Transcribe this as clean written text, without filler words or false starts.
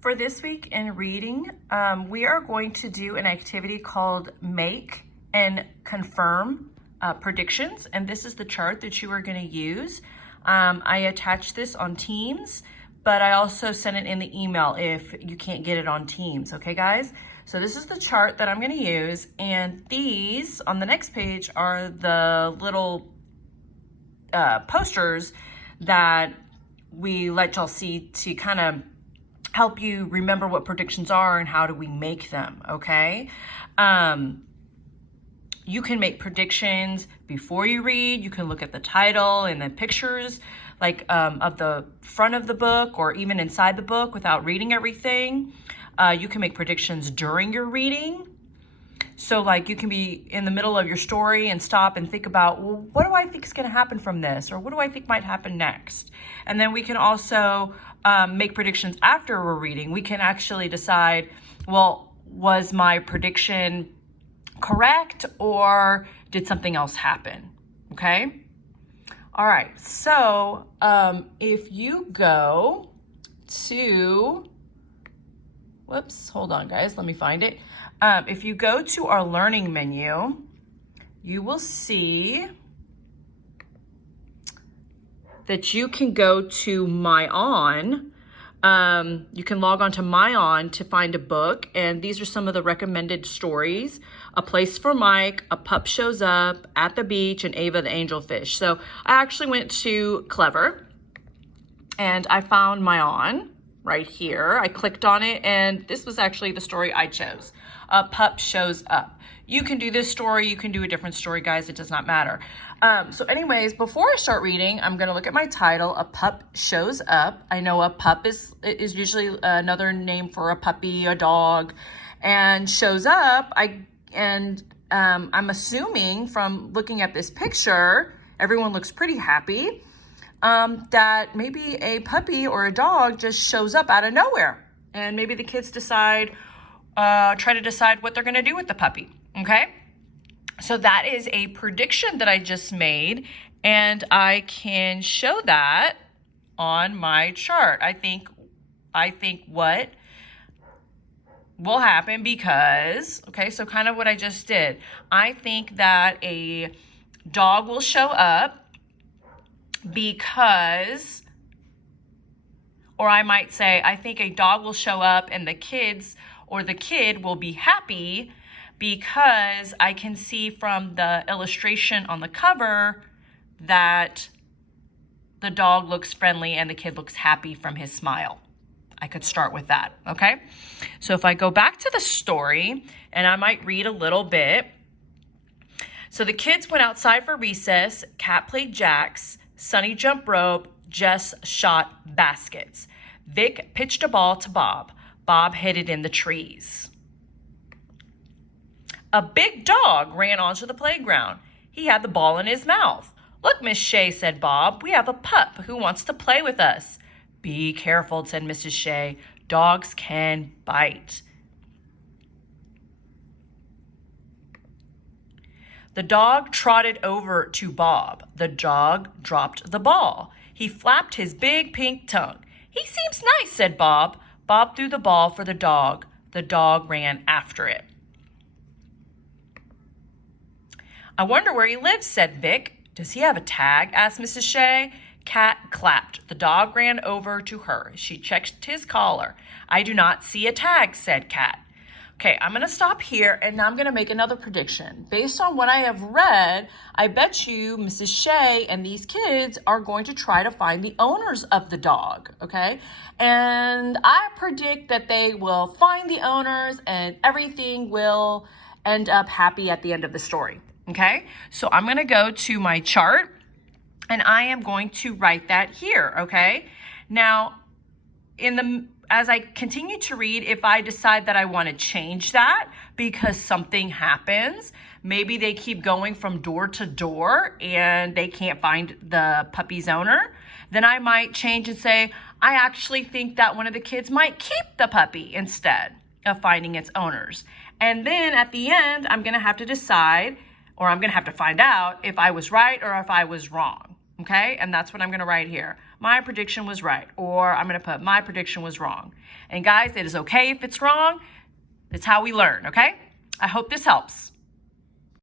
For this week in reading, we are going to do an activity called Make and Confirm Predictions, and this is the chart that you are going to use. I attached this on Teams, but I also sent it in the email if you can't get it on Teams, okay guys? So this is the chart that I'm going to use, and these on the next page are the little posters that we let y'all see to kind of help you remember what predictions are and how do we make them, okay? You can make predictions before you read. You can look at the title and the pictures like of the front of the book or even inside the book without reading everything. You can make predictions during your reading. So like you can be in the middle of your story and stop and think about, well, what do I think is going to happen from this? Or what do I think might happen next? And then we can also make predictions after we're reading. We can actually decide, well, was my prediction correct or did something else happen? Okay. All right. So if you go to, whoops, hold on guys, let me find it. If you go to our learning menu, you will see that you can go to MyOn. You can log on to MyOn to find a book, and these are some of the recommended stories. A Place for Mike, A Pup Shows Up, At the Beach, and Ava the Angelfish. So I actually went to Clever, and I found MyOn right here. I clicked on it, and this was actually the story I chose. A Pup Shows Up. You can do this story, you can do a different story, guys, it does not matter. So anyways, before I start reading, I'm gonna look at my title, A Pup Shows Up. I know a pup is usually another name for a puppy, a dog, and shows up. I'm assuming from looking at this picture, everyone looks pretty happy, that maybe a puppy or a dog just shows up out of nowhere. And maybe the kids try to decide what they're gonna do with the puppy, okay? So that is a prediction that I just made, and I can show that on my chart. I think what will happen because, okay, so kind of what I just did. I think that a dog will show up because, or I might say, I think a dog will show up and the kids or the kid will be happy because I can see from the illustration on the cover that the dog looks friendly and the kid looks happy from his smile. I could start with that, okay? So if I go back to the story, and I might read a little bit. So the kids went outside for recess, Cat played jacks, Sonny jumped rope, Jess shot baskets. Vic pitched a ball to Bob. Bob hid it in the trees. A big dog ran onto the playground. He had the ball in his mouth. Look, Miss Shea, said Bob, we have a pup who wants to play with us. Be careful, said Mrs. Shea. Dogs can bite. The dog trotted over to Bob. The dog dropped the ball. He flapped his big pink tongue. He seems nice, said Bob. Bob threw the ball for the dog. The dog ran after it. I wonder where he lives, said Vic. Does he have a tag? Asked Mrs. Shea. Cat clapped. The dog ran over to her. She checked his collar. I do not see a tag, said Cat. Okay, I'm going to stop here, and now I'm going to make another prediction. Based on what I have read, I bet you Mrs. Shea and these kids are going to try to find the owners of the dog, okay? And I predict that they will find the owners and everything will end up happy at the end of the story, okay? So I'm going to go to my chart, and I am going to write that here, okay? Now, as I continue to read, if I decide that I want to change that because something happens, maybe they keep going from door to door and they can't find the puppy's owner, then I might change and say, I actually think that one of the kids might keep the puppy instead of finding its owners. And then at the end, I'm going to have to decide, or I'm going to have to find out if I was right or if I was wrong. Okay, and that's what I'm going to write here. my prediction was right, or I'm going to put my prediction was wrong. And guys, it is okay if it's wrong. It's how we learn, okay? I hope this helps.